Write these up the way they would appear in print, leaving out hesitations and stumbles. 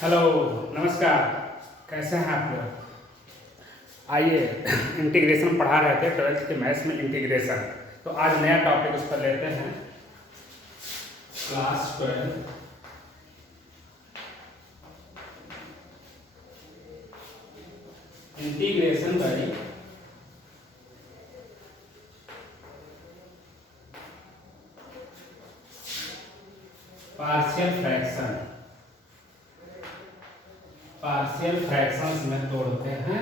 Hello, नमस्कार। कैसे हैं आप लोग? आइए, इंटीग्रेशन पढ़ा रहे थे 12th के मैथ्स में इंटीग्रेशन। तो आज नया टॉपिक उस पर लेते हैं। Class 12 integration by partial fraction. Partial fractions में तोड़ते हैं,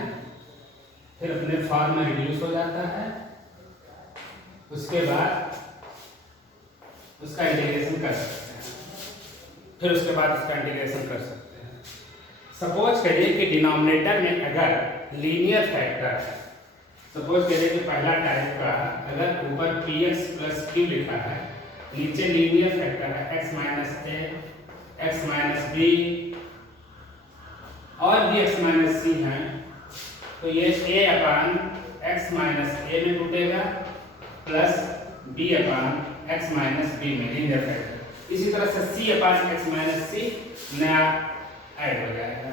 फिर अपने फॉर्म में रिड्यूस हो जाता है। उसके बाद उसका इंटीग्रेशन कर सकते हैं, फिर उसके बाद उसका इंटीग्रेशन कर सकते हैं। सपोज करिए कि डिनोमिनेटर में अगर लीनियर फैक्टर है, सपोज करिए कि पहला टाइप का अगर ऊपर px प्लस q लिखा है, नीचे लीनियर फैक्टर है x minus a, x minus B और भी x माइनस सी है, तो ये a अपान एक्स माइनस ए में टूटेगा प्लस b अपान एक्स माइनस बी में लीनियर फैक्टर। इसी तरह से c अपान एक्स माइनस सी नया ऐड हो जाएगा।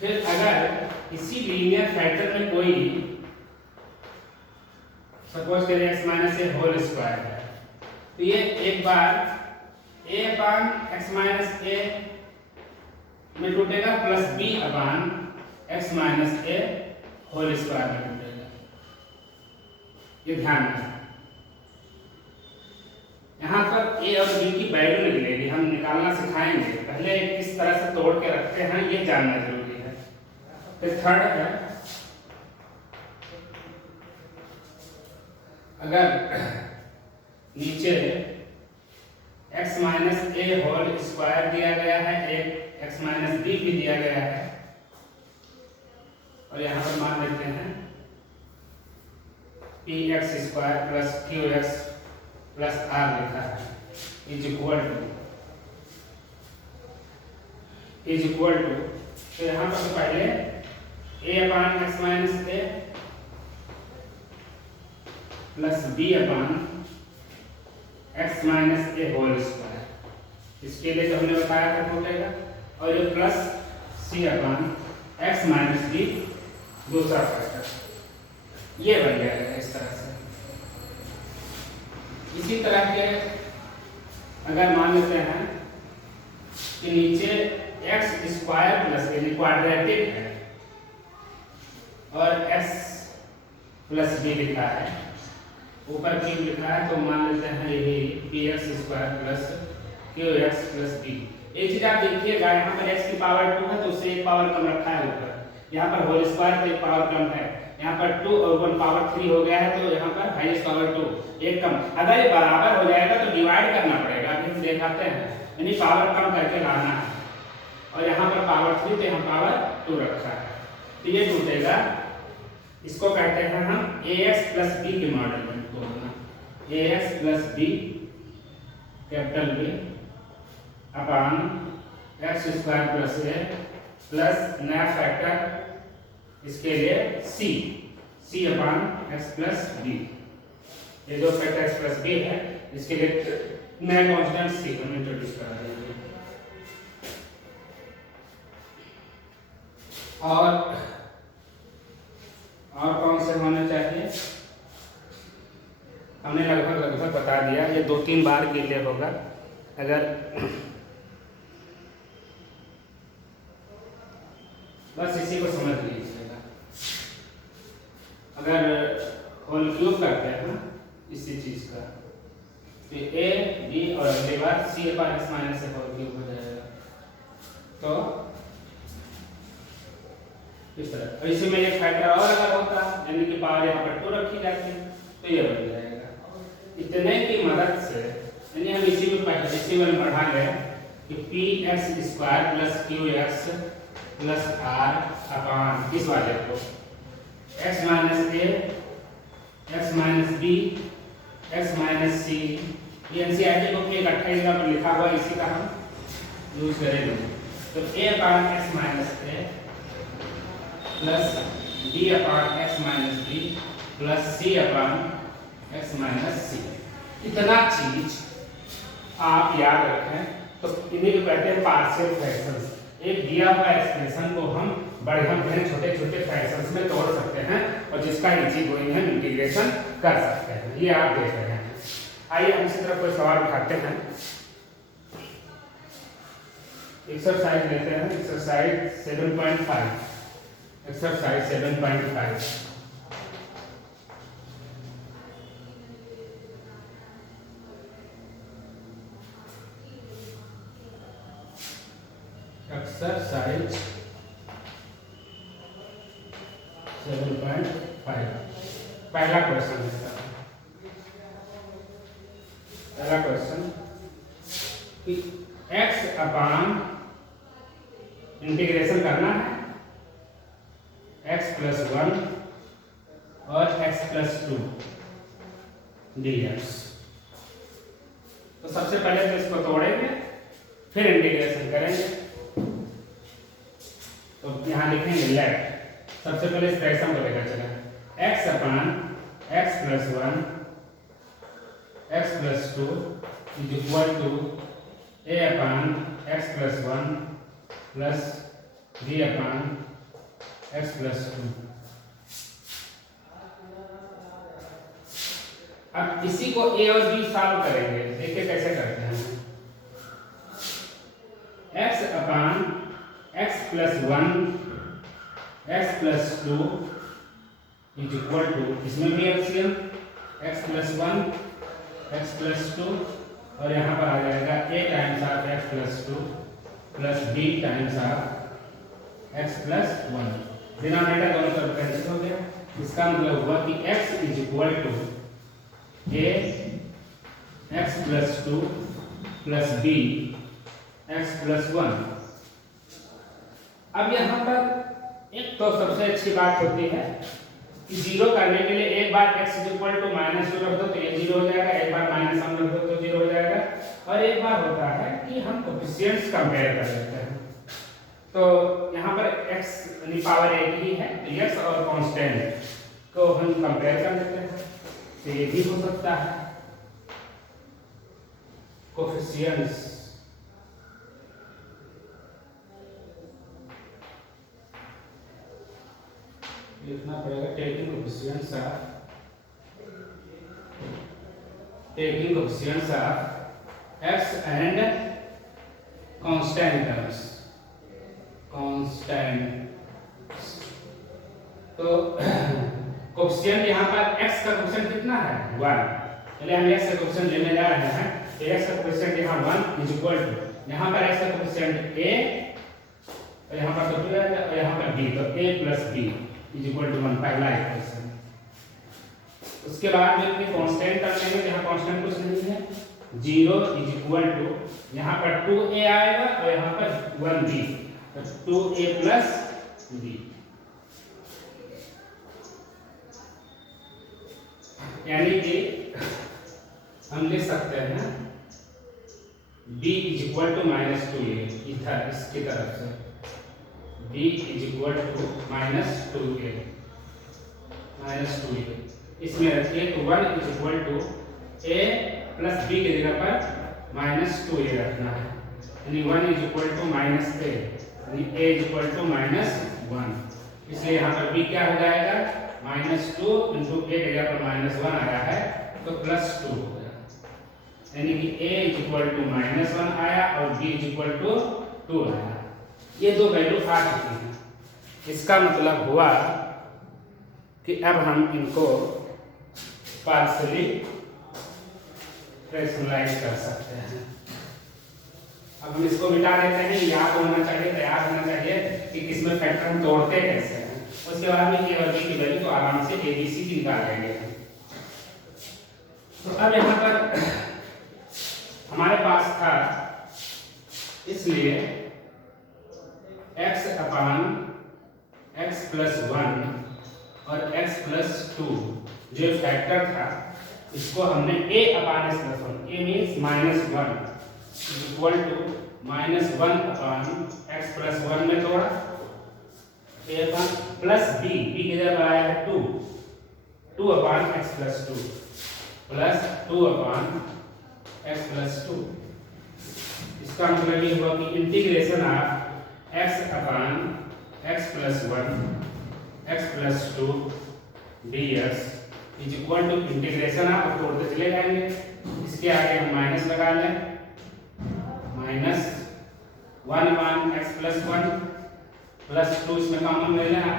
फिर अगर इसी लीनियर फैक्टर में कोई सपोज करिए x minus a whole square है, तो ये एक बार a अपान एक्स माइनस ए में टूटेगा plus b upon x minus a whole square में टूटेगा। ये ध्यान रखना। यहाँ पर a और b की वैल्यू निकलेगी, हम निकालना सिखाएंगे। पहले किस तरह से तोड़ के रखते हैं ये जानना जरूरी है। फिर थर्ड है, अगर नीचे x minus a whole square दिया गया है, एक x माइनस बी भी दिया गया है, और यहाँ पर मान लेते हैं p x square plus q x plus r लिखा है, इज इक्वल टू तो यहाँ पर पहले a upon x minus a plus b upon x minus a whole square, इसके लिए तो हमने बताया था टूटेगा, और ये plus c upon x minus b दूसरा फैक्टर, ये बन जाएगा इस तरह से। इसी तरह के अगर मान लेते हैं कि नीचे एक्स स्क्वायर प्लस यानी क्वाड्रेटिक है और एक्स प्लस बी लिखा है, ऊपर क्यूब लिखा है, तो मान लेते हैं यही p x square plus q x plus b. एक चीज आप देखिएगा, यहाँ पर x की पावर 2 है तो उससे एक पावर कम रखा है ऊपर, यहाँ पर होल स्क्वायर तो एक पावर कम है, यहाँ पर 2 और 1 पावर 3 हो गया है, तो यहाँ पर हाईएस्ट पावर 2 एक कम। अगर ये बराबर हो जाएगा तो डिवाइड करना पड़ेगा, अभी हम दिखाते हैं, यानी पावर कम करके लाना है, और यहाँ पर पावर 3 तो यहाँ पावर 2 रखा है, तो ये टूटेगा। इसको कहते हैं हम ax प्लस b के मॉडल में तोड़ना। ax plus b capital B अपान एक्स स्क्वायर प्लस ए प्लस नया फैक्टर इसके लिए c अपान एक्स प्लस बी। ये जो फैक्टर एक्स प्लस बी है इसके लिए नया कांस्टेंट c हम इंट्रोड्यूस कर रहे हैं। और कौन से होने चाहिए हमने लगभग बता दिया, ये 2-3 बार के लिए होगा। अगर बस इसी को समझ लीजिएगा, अगर होल क्यूब करते हैं इसी चीज का, तो ए बी और अगली बार सी upon x minus a whole cube हो जाएगा। तो इस तरह, और इसी में एक फैक्टर और अगर होता, यानी कि पावर यहाँ पर 2 रखी जाती, तो ये बन जाएगा। इतने की मदद से यानी हम इसी में बढ़ा गए कि p x square plus q x plus r upon इस वाले को x minus a, x minus b, x minus c, ये एनसीईआरटी बुक में 28 पर लिखा हुआ, इसी का हम यूज करेंगे। तो ए अपान x minus a plus b upon x minus B plus c upon x minus सी। इतना चीज आप याद रखें तो इन्हीं को कहते हैं पार्शियल फ्रैक्शंस। एक दिया हुआ एक्सप्रेशन को हम बड़े छोटे छोटे फ्रैक्शंस में तोड़ सकते हैं और जिसका इजी गोइंग हम इंटीग्रेशन कर सकते हैं। ये आप देख रहे हैं। आइए हम इसी तरह कोई सवाल उठाते हैं। एक्सरसाइज लेते हैं, एक्सरसाइज 7.5। एक्सरसाइज 7.5 एक्सरसाइज 7.5 पहला क्वेश्चन है। पहला क्वेश्चन कि x अपान इंटीग्रेशन करना है x प्लस 1 और x प्लस 2 dx। तो सबसे पहले तो इसको तोड़ेंगे फिर इंटीग्रेशन करेंगे। तो यहाँ लिखेंगे लेफ्ट। सबसे पहले इस फ्रैक्शन को लेकर चलें। x upon x plus 1 x plus 2 is equal to a upon x plus 1 plus b upon x plus 2। अब इसी को a और b सॉल्व करेंगे। देखिए कैसे करते हैं। x upon x plus 1 x plus 2 is equal to, इसमें भी LCM x plus 1 x plus 2 और यहाँ पर आ जाएगा a times of x plus 2 plus b times of x plus 1। Denominator दोनों तरफ कैंसिल हो गया। इसका मतलब हुआ कि x is equal to a x plus 2 plus b x plus 1। अब यहाँ पर एक तो सबसे अच्छी बात होती है कि जीरो करने के लिए एक बार x इज इक्वल टू -2 रख दो तो ये जीरो हो जाएगा, एक बार -1 रख दो तो जीरो हो जाएगा, और एक बार होता है कि हम कोएफिशिएंट्स कंपेयर कर लेते हैं। तो यहाँ पर x यानी पावर एक ही है तो x और कांस्टेंट को हम कंपेयर कर लेते हैं। तो ये भी हो सकता है कोएफिशिएंट्स लिखना पड़ेगा taking coefficients of x and constant terms. Constant तो कोएफिशिएंट यहाँ पर x का कोएफिशिएंट कितना है 1। पहले हम x का कोएफिशिएंट लेने जा रहे हैं। तो x का कोएफिशिएंट यहाँ 1 इज इक्वल टू, यहाँ पर x का कोएफिशिएंट a और यहाँ पर तो 2 है और यहाँ पर b, तो a plus b is equal to 1 पहला इक्वेशन। उसके बाद में अपने कांस्टेंट टर्म लेंगे। यहाँ कांस्टेंट कुछ नहीं है, 0 इज इक्वल टू यहाँ पर 2a आएगा और यहाँ पर 1b, तो 2a प्लस b। यानी कि हम लिख सकते हैं b is equal to -2a इधर इसकी तरफ से, b is equal to -2a। इसमें रखिए तो 1 is equal to a plus b की जगह पर -2a रखना है, यानी 1 इज इक्वल टू -a, यानी a इज इक्वल टू -1। इसलिए यहाँ पर b क्या हो जाएगा -2 इंटू a की जगह पर -1 आया है तो +2 हो गया, यानी कि a इज इक्वल टू -1 आया और b इज इक्वल टू 2 आया। ये दो वैल्यू आ चुकी हैं। इसका मतलब हुआ कि अब हम इनको पार्शियली फ्रैक्शनलाइज कर सकते हैं। अब हम इसको मिटा देते हैं। याद होना चाहिए, तैयार होना चाहिए कि किसमें फैक्टर हम तोड़ते कैसे हैं। उसके बाद में a और b की वैल्यू को आराम से ABC की निकाल लेंगे। तो अब यहाँ पर हमारे पास था, इसलिए x अपान x प्लस 1 और x प्लस 2 जो फैक्टर था इसको हमने a upon x plus 1, a means -1 equal to -1 upon x plus 1 में तोड़ा, a अपान प्लस b की जगह आया है 2 upon x plus 2 plus 2 upon x plus 2। इसका मतलब ये हुआ कि integration of x upon x plus 1 x plus 2 dx is equal to integration of, तोड़ते चले जाएंगे, इसके आगे हम माइनस लगा लें, minus 1 upon x plus 1 plus 2 इसमें कॉमन ले लेना,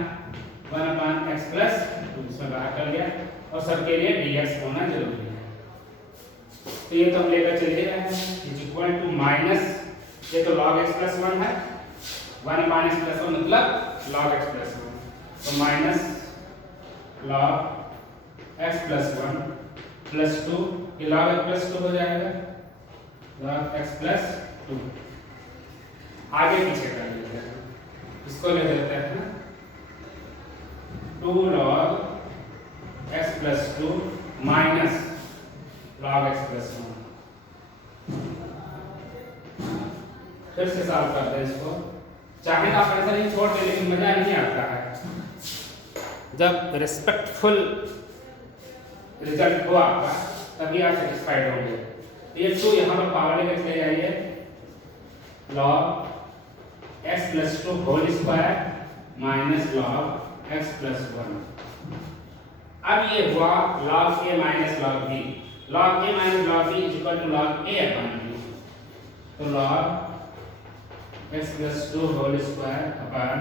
1 अपॉन x प्लस 2 इसमें बाहर कर लिया, और सबके लिए dx होना जरूरी है। तो ये तो हम लेकर चले गए हैं, इज इक्वल टू माइनस, ये तो log x प्लस 1 है, 1 अपॉन x प्लस 1 मतलब log x प्लस 1, तो minus log x plus 1 plus 2, ये log x प्लस 2 हो जाएगा, log x प्लस 2। आगे पीछे कर लेते हैं, इसको ले लेते हैं 2 log x plus 2 minus log x plus 1। फिर से सॉल्व करते हैं इसको, चाहे तो आप आंसर ही छोड़ दें, लेकिन मजा नहीं आता है जब रिस्पेक्टफुल रिजल्ट हो आपका, तभी आप सेटिस्फाइड होंगे। ये 2 यहाँ पर पावर लेकर चले जाइए, log x plus 2 whole square minus log x plus 1। अब ये हुआ log a minus log b, log a minus log b is equal to log a upon b, तो log x plus 2 whole square upon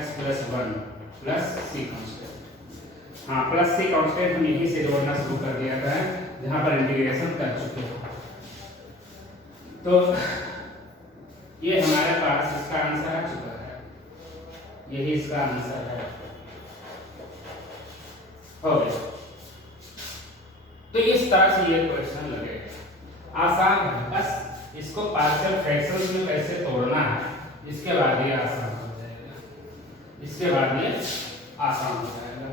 x plus 1 plus c constant. हाँ, plus c constant हम यहीं से जोड़ना शुरू कर दिया था जहाँ पर इंटीग्रेशन कर चुके हो। तो ये हमारे पास इसका आंसर आ चुका है, यही इसका आंसर है, हो गया। तो इस तरह से ये क्वेश्चन लगेगा, आसान है, बस इसको पार्शियल फ्रैक्शंस में कैसे तोड़ना है, इसके बाद ये आसान हो जाएगा, इसके बाद ये आसान हो जाएगा,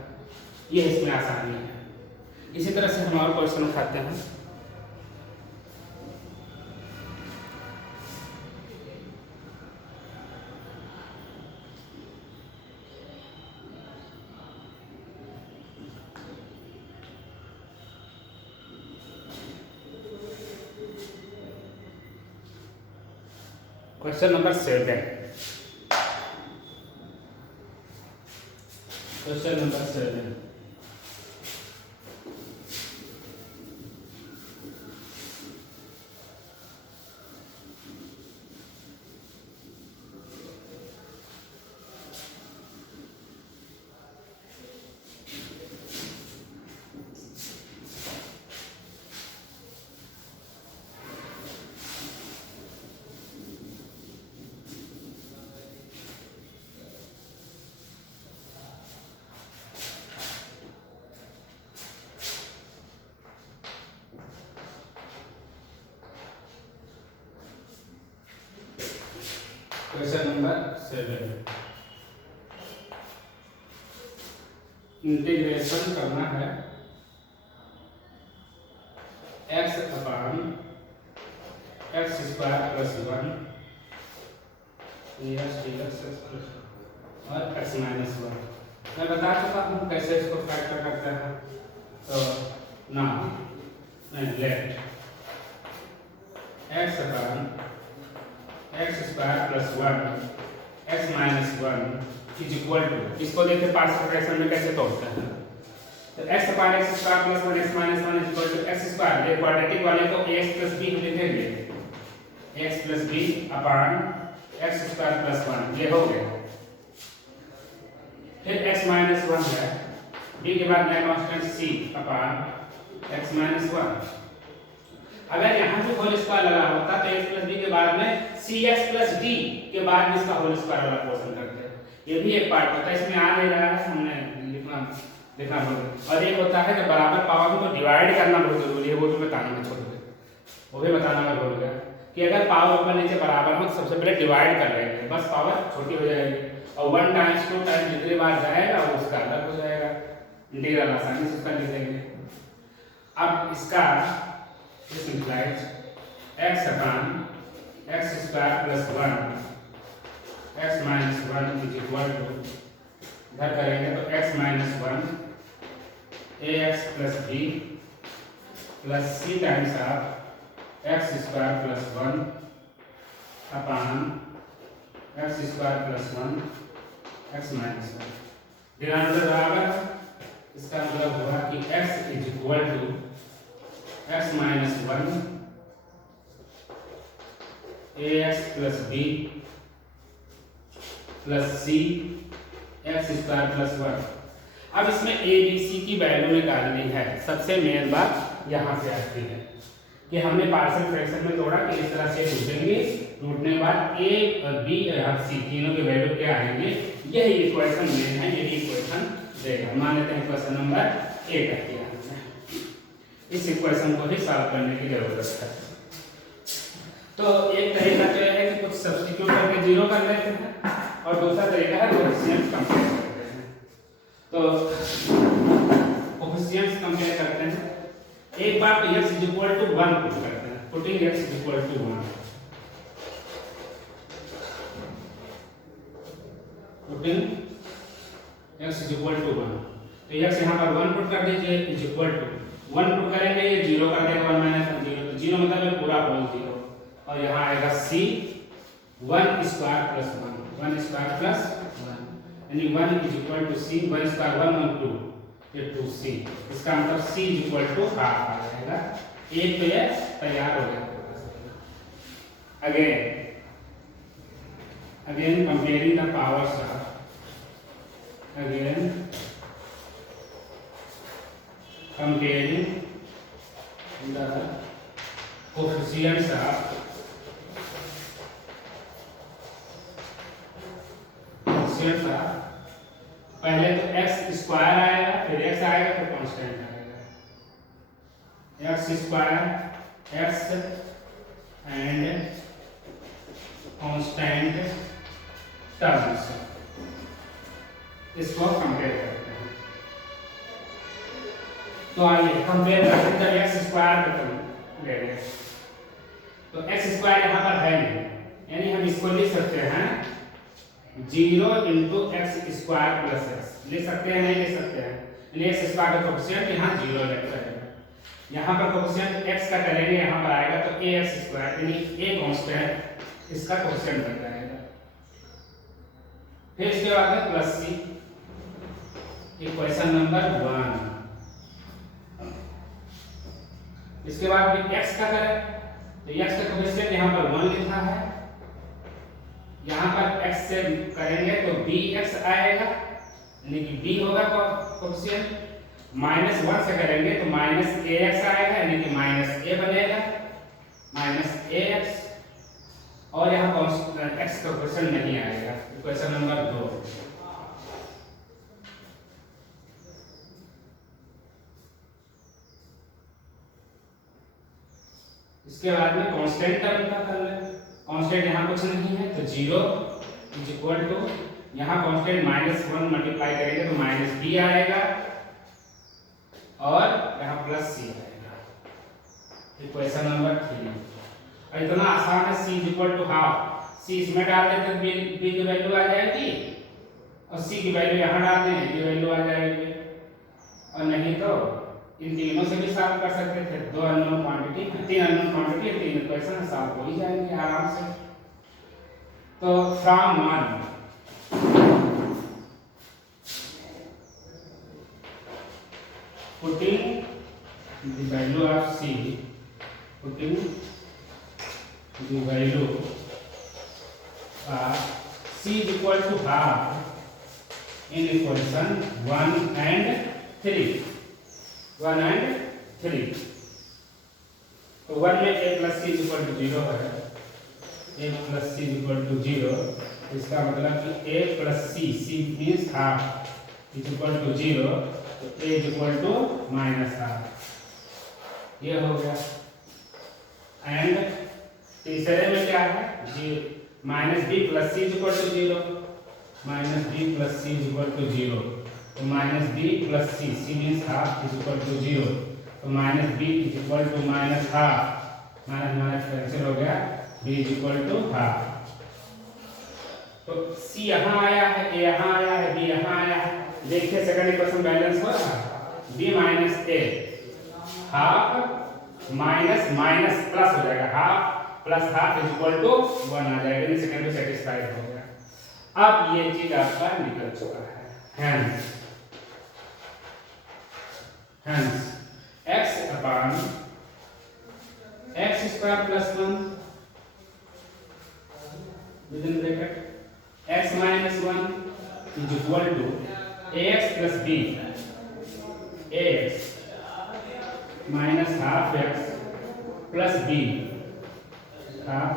ये इसमें आसानी है। इसी तरह से हम और क्वेश्चन उठाते हैं। Question number 7, question number 7, question number 7, integration करना है x upon x square plus 1 और x माइनस 1। मैं बता चुका हूँ कैसे इसको फैक्टर करते हैं, तो ना let x upon x square plus 1 x minus 1 is equal to, इसको देखते पार्शियल फ्रैक्शन में कैसे तोड़ते हैं, तो x upon x square plus 1 x minus 1 is equal to x square, ये क्वाड्रेटिक वाले को ax प्लस b लिखेंगे, x plus b upon x square plus 1, ये हो गया। फिर x माइनस 1 है, b के बाद नया constant c upon x minus 1। अगर यहाँ से होल स्क्वायर लगा होता तो x प्लस b के बाद में cx प्लस d के बाद में इसका होल स्क्वायर वाला पोर्शन करते हैं, ये भी एक पार्ट होता है, इसमें आ नहीं रहा है, हमने लिखना होगा। और एक होता है कि बराबर पावर को डिवाइड करना बहुत जरूरी है, वो भी बताना मैं छोड़ गया, वो भी बताना मैं भूल गया कि अगर पावर ऊपर नीचे बराबर हो तो सबसे पहले डिवाइड कर लेंगे, बस पावर छोटी हो जाएगी, और 1 टाइम्स 2 टाइम्स जितनी बार जाएगा वो उसका अलग हो जाएगा, इंटीग्रल आसानी से उसका लिख देंगे। अब इसका this implies x upon x square plus 1 x minus 1 is equal to, इधर करेंगे तो x minus 1 ax plus b plus c times of x square plus 1 upon x square plus 1 x minus 1 डिनोमिनेटर बराबर। इसका मतलब हुआ कि x is equal to x minus 1 ax plus b plus c x square plus 1। अब इसमें a b c की value निकालनी है। सबसे मेन बात यहाँ से आती है कि हमने पार्शियल फ्रैक्शन में तोड़ा कि इस तरह से टूटेंगे, टूटने के बाद a और b और c तीनों के वैल्यू क्या आएंगे, यही इक्वेशन मेन है, यही इक्वेशन देगा। मान लेते हैं इक्वेशन नंबर ए का किया हमने। इस इक्वेशन को ही सॉल्व करने की जरूरत है। तो एक तरीका तो यह है कि कुछ सब्स्टिट्यूट करके जीरो कर लेते हैं और दूसरा तरीका है कोएफिशिएंट कंपेयर करते हैं। तो कोएफिशिएंट्स कंपेयर करते हैं। एक बार तो x is equal to 1 put करते हैं, putting x is equal to 1, putting x is equal to 1। तो x यहाँ पर 1 पुट कर दीजिए, इज इक्वल टू 1 पुट करेंगे, ये 0 कर देगा, 1 माइनस 1 0, तो 0 मतलब है पूरा होल 0। और यहाँ आएगा c 1 square plus 1, 1 square plus 1, यानी 1 is equal to c, 1 square 1 और 2 ये 2c। इसका मतलब c is equal to half आ जाएगा। एक तो ये तैयार हो गया। Again comparing the powers of, again comparing the coefficients of पहले तो x स्क्वायर आएगा, फिर x आएगा, फिर कांस्टेंट आएगा, x square x and constant terms, इसको कंपेयर करते हैं। तो आइए कंपेयर करते हैं। जब एक्स स्क्वायर ले लेंगे तो एक्स स्क्वायर यहाँ पर है नहीं, यानी हम इसको लिख सकते हैं 0 into x square plus x. लिख सकते हैं, नहीं लिख सकते हैं, यानी एक्स स्क्वायर का कोएफिशिएंट यहाँ 0 लगता है। यहाँ पर कोएफिशिएंट एक्स का करेंगे, यहाँ पर आएगा तो ए एक्स स्क्वायर, यानी ए कांस्टेंट इसका कोएफिशिएंट बन जाएगा। फिर इसके बाद में प्लस सी, इक्वेशन नंबर 1। इसके बाद भी x का करें तो x का कोएफिशिएंट यहाँ पर 1 लिखा है, यहाँ पर x से करेंगे तो bx आएगा, यानी कि b होगा कोएफिशिएंट। माइनस 1 से करेंगे तो माइनस ax आएगा, यानी कि माइनस a बनेगा, माइनस ax। और यहाँ x का कोएफिशिएंट नहीं आएगा, इक्वेशन नंबर 2। इसके बाद में कांस्टेंट टर्म का कर लें। कांस्टेंट यहाँ कुछ नहीं है तो 0 इज इक्वल टू, यहाँ कांस्टेंट -1 मल्टीप्लाई करेंगे तो -b आएगा और यहाँ प्लस c आएगा, इक्वेशन नंबर 3। और इतना आसान है, c is equal to half, c इसमें डाल दें तो b की वैल्यू आ जाएगी और c की वैल्यू यहाँ डाल दें, ये वैल्यू आ जाएगी। और नहीं तो इन तीनों से भी सॉल्व कर सकते थे। 2 unknown quantity, 3 unknown quantity, 3 equation solve हो ही जाएंगे आराम से। तो from 1 putting the value of c, putting the value of c is equal to half in equation 1 and 3, 1 and 3। तो 1 में a plus c is equal to 0 है, a plus c is equal to 0। इसका मतलब कि a plus c, c means half is equal to 0, तो a is equal to -half, ये हो गया। एंड तीसरे में क्या है, minus b plus c is equal to 0, minus b plus c is equal to 0, तो minus b plus c, c means half is equal to 0, तो minus b is equal to minus half, minus minus cancel हो गया, b is equal to half. तो c यहाँ आया है, a यहाँ आया है, b यहाँ आया है। देखिए सेकंड इक्वेशन बैलेंस हो रहा है, b minus a, half minus minus plus हो जाएगा, half plus half is equal to 1 आ जाएगा। इन सेकंड में सेटिस्फाइड हो गया। अब ये चीज आपका निकल चुका है। Hence x upon x square plus 1 within bracket x minus 1 is equal to ax plus b, ax minus half x plus b half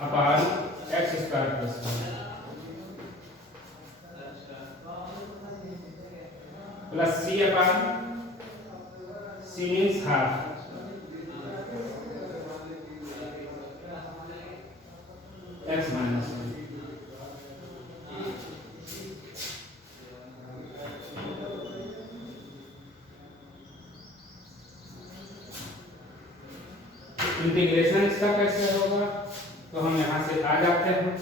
upon x square plus 1 plus c upon c means half x minus 1। Integration इसका कैसे होगा, तो हम यहां से आ जाते हैं।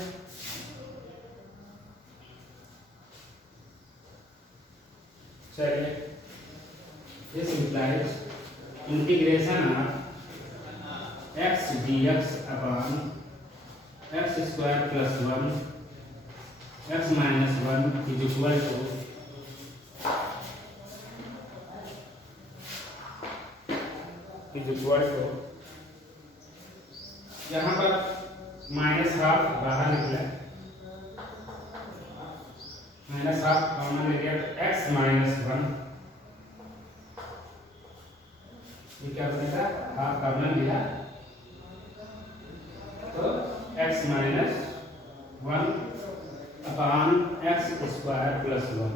चलिए, this implies integration of x dx upon x square plus 1 x minus 1 is equal to यहाँ पर माइनस हाफ बाहर निकला, माइनस हाफ कॉमन ले लिया तो x माइनस 1, ये क्या बनेगा, हाफ कॉमन लिया तो x minus 1 upon x square plus 1।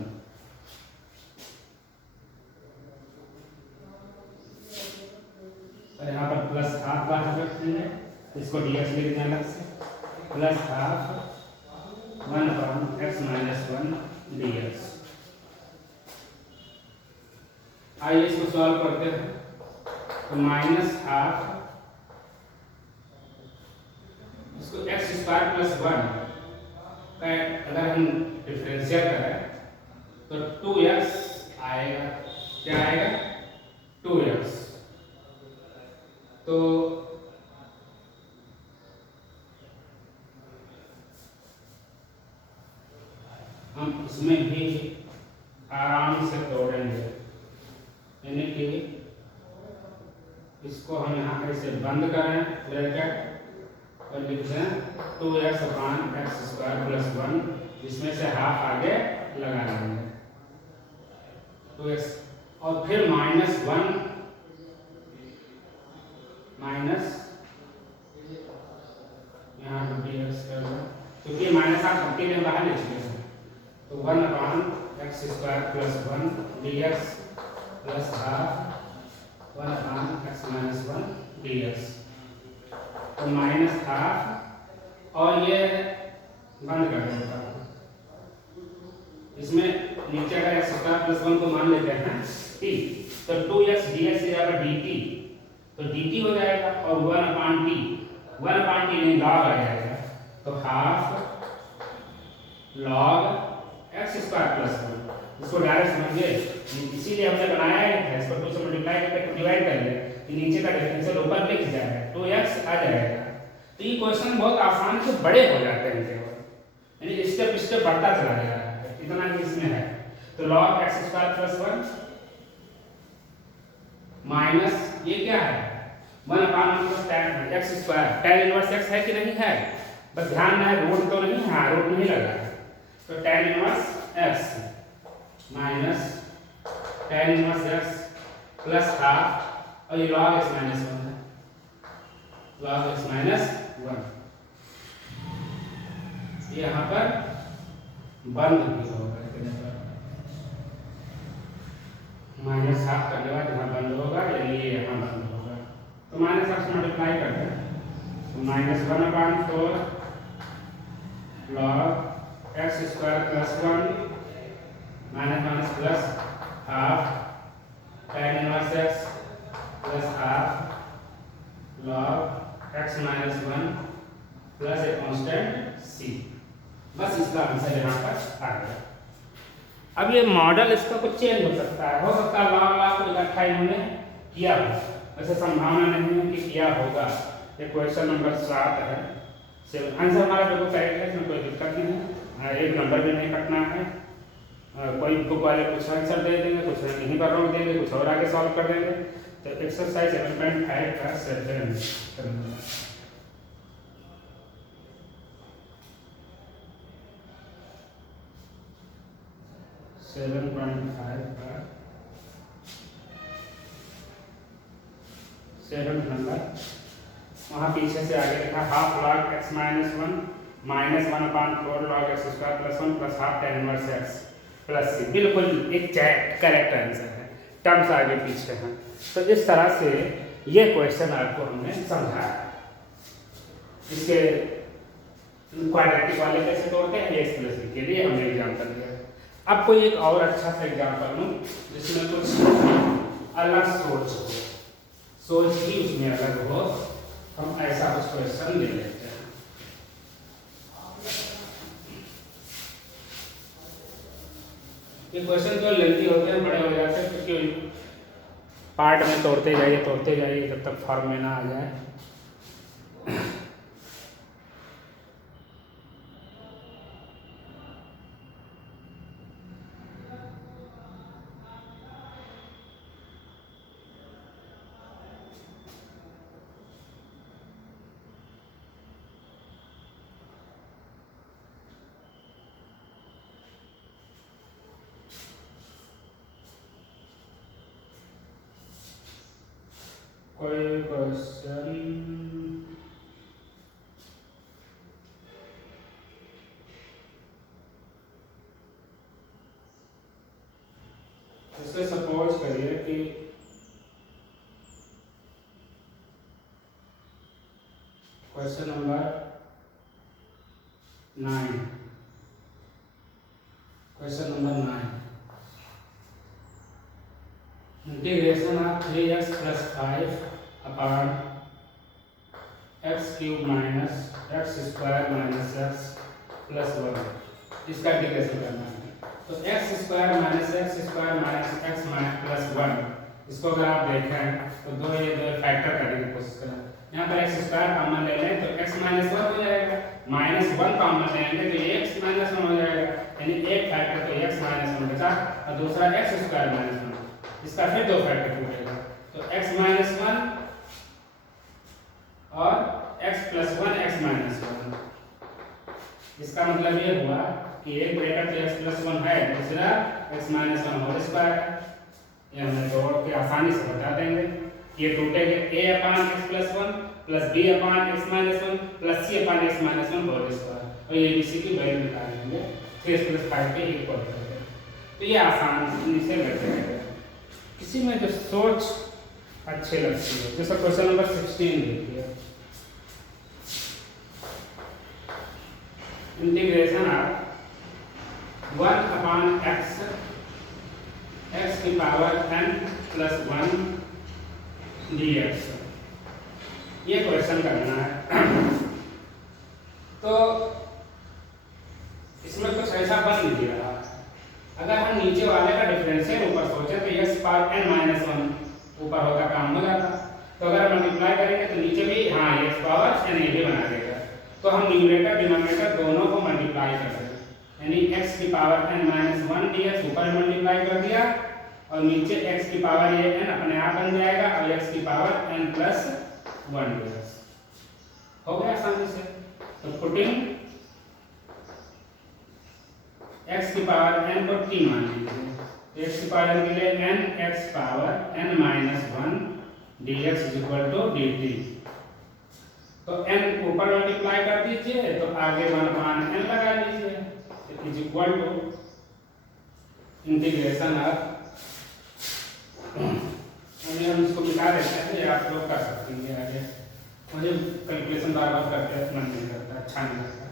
और यहाँ पर प्लस हाफ बाहर रखेंगे, इसको dx लिख दें अलग से, plus half 1 upon x minus 1 dx। आइए इसको सॉल्व करते हैं। तो माइनस हाफ इसको x स्क्वायर प्लस 1 का अगर हम डिफरेंशियल करें तो 2x आएगा। क्या आएगा, 2x। तो हम इसमें भी आराम से तोड़ेंगे, यानी कि इसको हम यहाँ ऐसे बंद करें ब्रैकेट और लिख दें 2x upon x square plus 1, इसमें से हाफ आगे लगा लेंगे 2x, और फिर माइनस 1 माइनस यहाँ पर dx कर दो, क्योंकि माइनस हाफ सबके लिए बाहर ले चुके हैं। तो 1 upon x square plus 1 dx plus half 1 upon x minus 1 dx। तो माइनस हाफ और ये बंद कर देता हूँ, इसमें नीचे का x स्क्वायर प्लस 1 को मान लेते हैं t, तो 2x dx से जाएगा dt, तो dt हो जाएगा, और 1 अपॉन t नहीं log आ जाएगा, तो half log x square plus 1। इसको डायरेक्ट समझिए, इसीलिए हमने बनाया है, इसको 2 से मल्टीप्लाई करके डिवाइड कर लिया, नीचे का डिफरेंशियल ऊपर लिख जाएगा, 2x आ जाएगा। तो ये क्वेश्चन बहुत आसान से बड़े हो जाते हैं केवल, यानी स्टेप स्टेप बढ़ता चला जा रहा है, इतना ही इसमें है। तो log x square plus 1 minus ये क्या है, 1 upon tan x square, tan inverse x है कि नहीं है, बस ध्यान में है, रूट तो नहीं है, हाँ रूट नहीं लगा है, तो tan inverse x minus tan inverse x plus half, और ये log x माइनस 1 है, log x माइनस 1। ये यहाँ पर बंद भी होगा, माइनस हाफ करने के बाद यहाँ बंद होगा, यानी ये यहाँ बंद होगा। तो माइनस हाफ से मल्टीप्लाई करते हैं, तो minus 1 upon 4 log x square plus 1 minus minus plus half tan inverse x plus half log x minus 1 plus a constant c। बस इसका आंसर यहाँ पर आ गया। अब ये मॉडल इसका कुछ चेंज हो सकता है log को इकट्ठा इन्होंने किया हो, वैसे संभावना नहीं है कि किया होगा, ये क्वेश्चन नंबर 7 है। आंसर हमारा बिल्कुल करेक्ट है, इसमें कोई दिक्कत नहीं है, एक नंबर भी नहीं कटना है। कोई बुक वाले कुछ आंसर दे देंगे, कुछ यहीं पर रोक देंगे, कुछ और आगे सॉल्व कर देंगे। तो एक्सरसाइज 7.5 का 7 7.5 का 7 नंबर, वहाँ पीछे से आगे लिखा half log x minus 1 minus 1/4 log x square plus 1 plus half tan inverse x plus c. बिल्कुल एग्जैक्ट करेक्ट आंसर है, टर्म्स आगे पीछे हैं। तो इस तरह से ये क्वेश्चन आपको हमने समझाया। इसके क्वाड्रेटिक वाले कैसे तोड़ते हैं, एक्स प्लस बी के लिए हमने एग्जाम्पल दिया। अब कोई एक और अच्छा सा एग्जाम्पल लूँ जिसमें कुछ अलग सोच ही उसमें अलग हो। हम ऐसा कुछ क्वेश्चन ले लेते हैं। ये क्वेश्चन जो लेंथी होते हैं, बड़े हो जाते हैं, क्योंकि पार्ट में तोड़ते जाइए जब तक फॉर्म में ना आ जाए। कोई क्वेश्चन जैसे सपोज करिए कि question number 9, question number 9, integration of 3x plus 5 upon x cube minus x square minus x plus 1, इसका इंटीग्रेशन करना है। तो x square minus x square minus x plus 1, इसको अगर आप देखें तो दो फैक्टर करने की कोशिश करें। यहाँ पर एक्स स्क्वायर कॉमन ले लें तो एक्स माइनस 1 हो जाएगा, माइनस 1 कॉमन लेंगे तो ये एक्स माइनस 1 हो जाएगा, यानी एक फैक्टर तो एक्स माइनस 1 बचा और दूसरा एक्स स्क्वायर माइनस 1, इसका फिर दो फैक्टर टूटेगा। तो एक्स माइनस 1 और x प्लस 1 x माइनस 1, इसका मतलब ये हुआ कि एक ब्रैकेट तो x प्लस 1 है, दूसरा x माइनस 1 होल स्क्वायर है। ये हमने तोड़ के आसानी से बता देंगे। ये टूटेंगे a upon x plus 1 plus b upon x minus 1 plus c upon x minus 1 whole square, और ये bc की वैल्यू निकाल लेंगे 3 प्लस 5 के इक्वल करके। तो ये आसानी से लग जाएगा। किसी में जो सोच अच्छे लगती है, जैसा क्वेश्चन नंबर 16 देखिए, integration of 1 upon x x की पावर n प्लस 1 dx, ये क्वेश्चन करना है। तो इसमें कुछ ऐसा बन नहीं रहा। अगर हम नीचे वाले का डिफरेंशियल ऊपर सोचे तो x पावर n माइनस 1 ऊपर होगा, काम हो जाता। तो अगर मल्टीप्लाई करेंगे तो नीचे भी हाँ x पावर n ये भी बना देगा। तो हम न्यूमरेटर डिनोमिनेटर दोनों को मल्टीप्लाई कर देंगे, यानी x की पावर n माइनस 1 dx ऊपर मल्टीप्लाई कर दिया और नीचे x की पावर ये n अपने आप बन जाएगा और x की पावर n प्लस 1 dx हो गया आसानी से। तो पुटिंग x की पावर n को t मान लीजिए, x की पावर के लिए n x power n minus 1 dx is equal to dt। तो n ऊपर मल्टीप्लाई कर दीजिए तो आगे 1 अपान n लगा लीजिए is equal to integration of, अभी हम इसको मिटा देते हैं, ये आप लोग कर सकते हैं। आगे मुझे कैलकुलेशन बार बार करते मन नहीं करता, अच्छा नहीं लगता,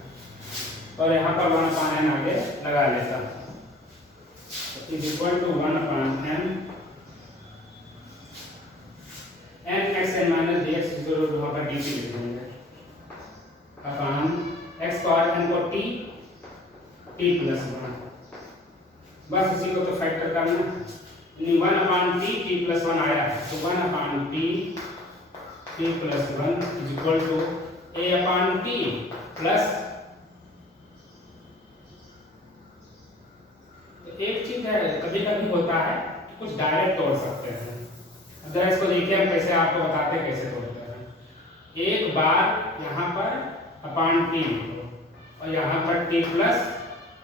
और यहाँ पर 1 अपान n आगे लगा लेता is equal to 1 upon n n x n minus dx जरूर वहाँ पर dt लिख देंगे अपान x पावर n को t प्लस 1, बस इसी को तो फैक्टर करना है। 1 अपान t प्लस 1 आया है तो 1 upon t t plus 1 is equal to a upon t plus, तो एक चीज है कभी कभी होता है कुछ डायरेक्ट तोड़ सकते हैं। अगर इसको देखिए हम कैसे आपको बताते हैं कैसे तोड़ते हैं। एक बार यहाँ पर अपॉन टी लिखो और यहाँ पर टी प्लस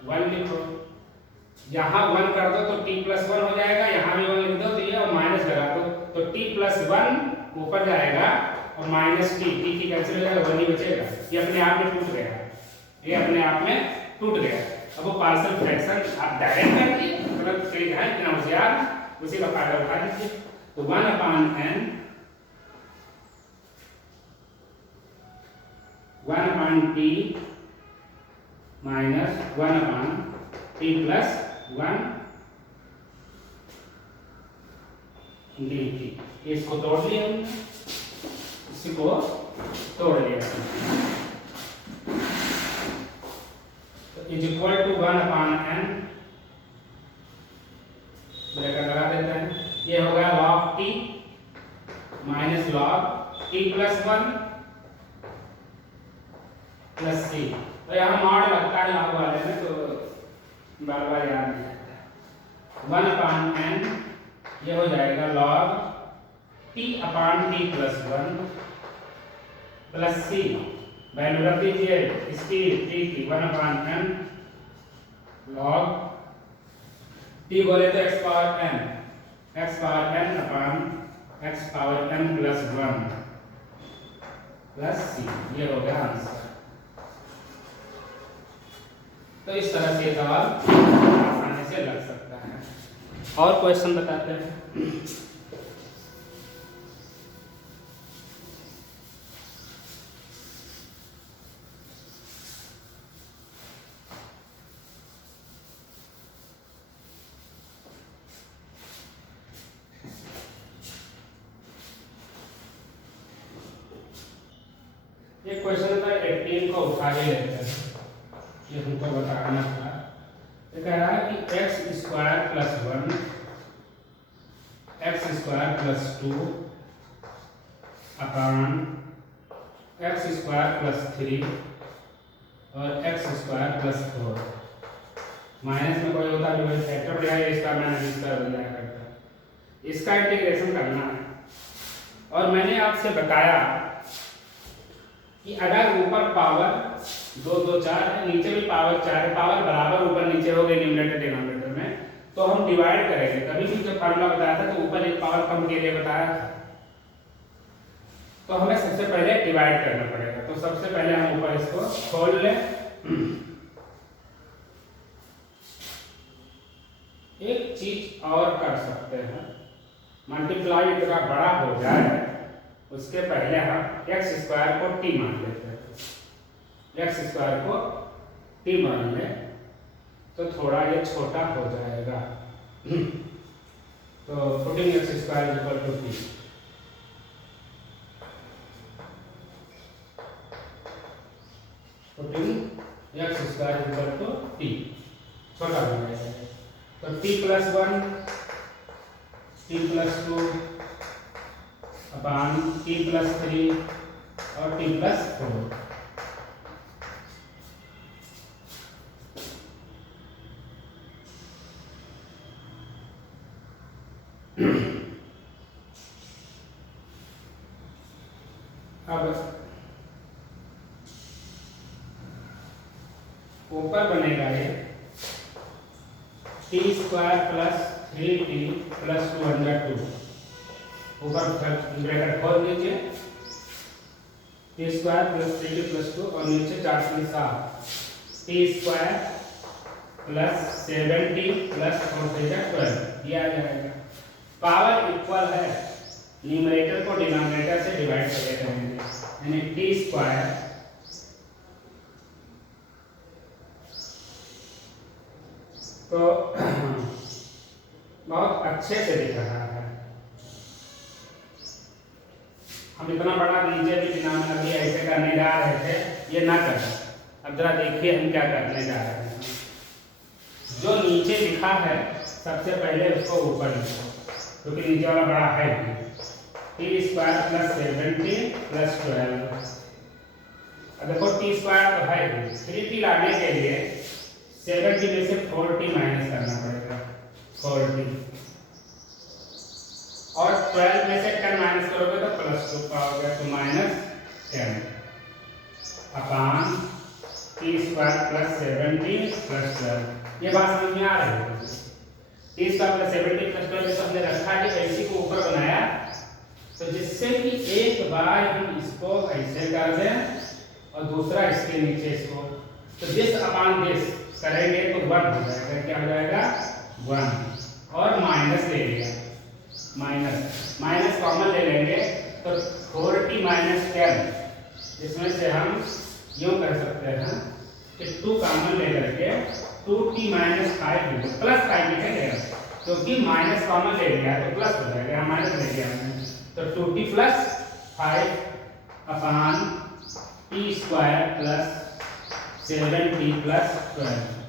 1 लिखो, यहाँ 1 कर दो तो टी प्लस 1 हो जाएगा, यहाँ भी 1 लिख दो तो ये और माइनस लगा दो तो टी प्लस 1 ऊपर जाएगा और माइनस टी की कैंसिल हो जाएगा, 1 ही बचेगा। ये अपने आप में टूट गया, ये अपने आप में टूट गया। अब वो पार्शियल फ्रैक्शन आप डायरेक्ट कर दिए, मतलब तेज है इतना होशियार, उसी का फायदा उठा लीजिए। तो 1 upon n 1 upon T minus 1 upon t plus 1 dt, इसको तोड़ लिया हमने, इसी को तोड़ लिया तो is equal to 1 upon n, bracket लगा देते हैं, ये होगा log t minus log t plus 1 plus c। तो यहाँ मॉड लगता है log वाले में तो बार बार याद नहीं रहता। 1 अपॉन n ये हो जाएगा log t upon t plus 1 plus c, value रख दीजिए इसकी t की 1 अपॉन n log t बोले तो x power n upon x power n plus 1 plus c, ये हो गया आंसर। तो इस तरह से सवाल आसानी से लग सकता है। और क्वेश्चन बताते हैं। ये क्वेश्चन का 18 को उठा ही लेते हैं, ये हमको बताना था। ये कह रहा है कि x square plus 1 x square plus 2 upon x square plus 3 और x स्क्वायर प्लस 4, माइनस में कोई होता है फैक्टर बढ़िया है, इसका मैंने इसका दिया करता, इसका इंटीग्रेशन करना है। और मैंने आपसे बताया कि अगर ऊपर पावर 2 2 4 है, नीचे भी पावर 4 है, पावर बराबर ऊपर नीचे हो गए न्यूमरेटर डिनोमिनेटर में, तो हम डिवाइड करेंगे। कभी भी जब फार्मूला बताया था तो ऊपर एक पावर कम के लिए बताया था, तो हमें सबसे पहले डिवाइड करना पड़ेगा। तो सबसे पहले हम ऊपर इसको खोल लें। एक चीज और कर सकते हैं, मल्टीप्लाई इतना बड़ा हो जाए उसके पहले हम x स्क्वायर को t मान लेते हैं। x स्क्वायर को t मान लें तो थोड़ा ये छोटा हो जाएगा। तो putting x square equal to t, putting x square equal to t, छोटा हो जाएगा। तो t plus 1 t plus 2 upon t plus 3 और t प्लस 4। अब ऊपर बनेगा ये t square plus 3t plus 2 under 2, ऊपर ब्रैकेट खोल दीजिए, T square plus 3t plus 2 और नीचे 4 3 7 T square plus 7t plus 4 12, ये आ जाएगा। पावर इक्वल है, न्यूमरेटर को डिनोमिनेटर से डिवाइड कर देते हैं, यानी टी स्क्वायर तो बहुत अच्छे से दिख रहा है। हम इतना बड़ा नीचे भी डिनोमिनेटर भी ऐसे करने जा रहे थे, ये ना करें। अब जरा देखिए हम क्या करने जा रहे हैं। जो नीचे लिखा है सबसे पहले उसको ऊपर लिखो, क्योंकि नीचे वाला बड़ा है। T square plus 70 plus 12। अब देखो टी स्क्वायर तो है 3t लाने के लिए 70 में से 40 माइनस करना पड़ेगा 40 और 12 में से 10 माइनस करोगे तो प्लस 2 पाओगे तो -10 अपान टी स्क्वायर प्लस 70 प्लस 12। ये बात समझ में आ रही है? टी स्क्वायर प्लस 70 प्लस 12 तो हमने रखा कि इसी को ऊपर बनाया तो जिससे कि एक बार हम इसको ऐसे कर दें और दूसरा इसके नीचे इसको तो दिस अपान दिस करेंगे तो 1 हो जाएगा। क्या हो जाएगा 1 और माइनस ले लिया माइनस कॉमन ले लेंगे तो 40 माइनस 10 जिसमें से हम यूं कर सकते हैं कि 2 कॉमन ले करके 2t माइनस 5 प्लस 5 लिखेंगे क्योंकि माइनस कॉमन ले लिया तो प्लस हो जाएगा माइनस ले लिया हमने तो 2t plus 5 upon t square plus 7t plus 12।